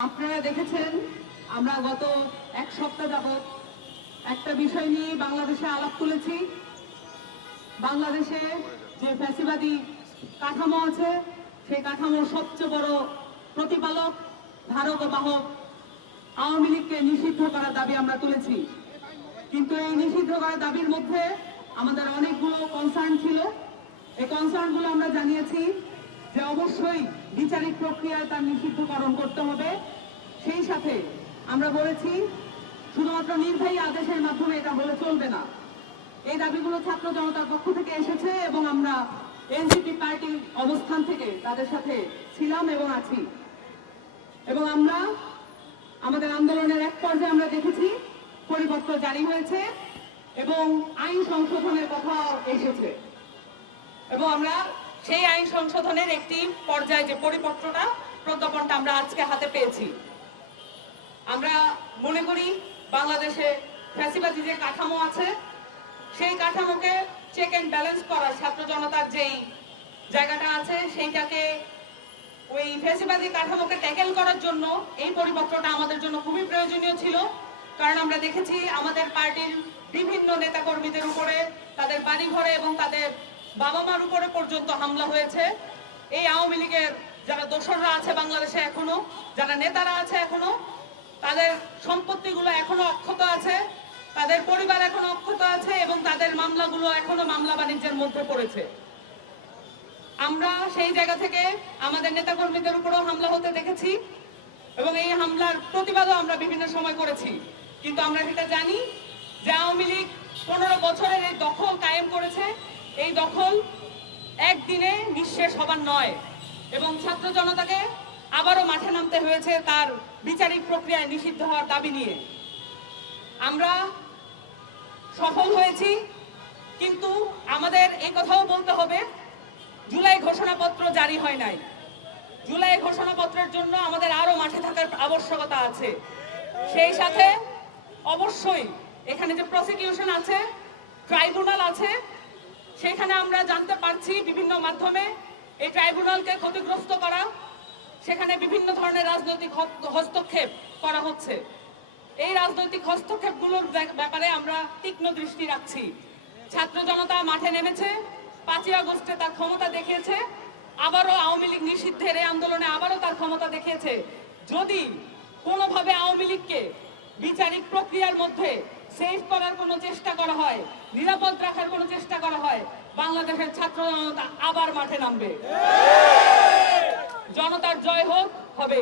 আপনারা দেখেছেন আমরা গত এক সপ্তাহ যাবত একটা বিষয় নিয়ে বাংলাদেশে আলাপ তুলেছি। বাংলাদেশে যে ফ্যাসিবাদী কাঠামো আছে সেই কাঠামোর সবচেয়ে বড় প্রতিপালক ধারক ও বাহক আওয়ামী লীগকে নিষিদ্ধ করার দাবি আমরা তুলেছি। কিন্তু এই নিষিদ্ধ করার দাবির মধ্যে আমাদের অনেকগুলো কনসার্ন ছিল। এই কনসার্নগুলো আমরা জানিয়েছি যে অবশ্যই বিচারিক প্রক্রিয়ায় তার নিষিদ্ধকরণ করতে হবে। সেই সাথে আমরা বলেছি শুধুমাত্র নির্বাহী আদেশের মাধ্যমে এটা হলে চলবে না। এই দাবিগুলো ছাত্র জনতার পক্ষ থেকে এসেছে এবং আমরা এনসিপি পার্টির অবস্থান থেকে তাদের সাথে ছিলাম এবং আছি। এবং আমরা আমাদের আন্দোলনের এক পর্যায়ে আমরা দেখেছি পরিপত্র জারি হয়েছে এবং আইন সংশোধনের কথা এসেছে এবং আমরা সেই আইন সংশোধনের একটি পর্যায়ে যে পরিপত্রটা প্রজ্ঞাপনটা আমরা আজকে হাতে পেয়েছি। আমরা মনে করি বাংলাদেশে ফ্যাসিবাদী যে কাঠামো আছে সেই কাঠামোকে চেক এন্ড ব্যালেন্স করার ছাত্র জনতার যেই জায়গাটা আছে সেইটাকে ওই ফ্যাসিবাদী কাঠামোকে ট্যাকেল করার জন্য এই পরিপত্রটা আমাদের জন্য খুবই প্রয়োজনীয় ছিল। কারণ আমরা দেখেছি আমাদের পার্টির বিভিন্ন নেতাকর্মীদের উপরে, তাদের বাড়িঘরে এবং তাদের বাবা মার উপরে পর্যন্ত হামলা হয়েছে। এই আওয়ামী লীগের যারা দোসররা আছে বাংলাদেশে এখনো, যারা নেতারা আছে এখনো, তাদের সম্পত্তিগুলো এখনো অক্ষত আছে, তাদের পরিবার এখনো অক্ষত আছে এবং তাদের মামলাগুলো এখনো মামলা বাণিজ্যের মধ্যে পড়েছে। আমরা সেই জায়গা থেকে আমাদের নেতাকর্মীদের উপরেও হামলা হতে দেখেছি এবং এই হামলার প্রতিবাদও আমরা বিভিন্ন সময় করেছি। কিন্তু আমরা সেটা জানি যে আওয়ামী লীগ 15 বছরের এই দখল কায়েম করেছে। এই দখল একদিনে নিঃশেষ হবার নয় এবং ছাত্র জনতাকে আবারও মাঠে নামতে হয়েছে তার বিচারিক প্রক্রিয়ায় নিষিদ্ধ হওয়ার দাবি নিয়ে। আমরা সফল হয়েছি, কিন্তু আমাদের এই কথাও বলতে হবে জুলাই ঘোষণাপত্র জারি হয় নাই। জুলাই ঘোষণাপত্রের জন্য আমাদের আরো মাঠে থাকার আবশ্যকতা আছে। সেই সাথে অবশ্যই এখানে যে প্রসিকিউশন আছে, ট্রাইব্যুনাল আছে, সেখানে আমরা জানতে পারছি বিভিন্ন মাধ্যমে এই ট্রাইব্যুনালকে ক্ষতিগ্রস্ত করা, সেখানে বিভিন্ন ধরনের রাজনৈতিক হস্তক্ষেপ করা হচ্ছে। এই রাজনৈতিক হস্তক্ষেপগুলোর ব্যাপারে আমরা তীক্ষ্ণ দৃষ্টি রাখছি। ছাত্র জনতা মাঠে নেমেছে, 5ই আগস্টে তার ক্ষমতা দেখিয়েছে, আবারও আওয়ামী লীগ নিষিদ্ধের এই আন্দোলনে আবারও তার ক্ষমতা দেখিয়েছে। যদি কোনোভাবে আওয়ামী লীগকে বিচারিক প্রক্রিয়ার মধ্যে সেফ করার কোনো চেষ্টা করা হয়, নিরাপদ রাখার কোনো চেষ্টা করা হয়, বাংলাদেশের ছাত্র জনতা আবার মাঠে নামবে। জনতার জয় হোক, হবে।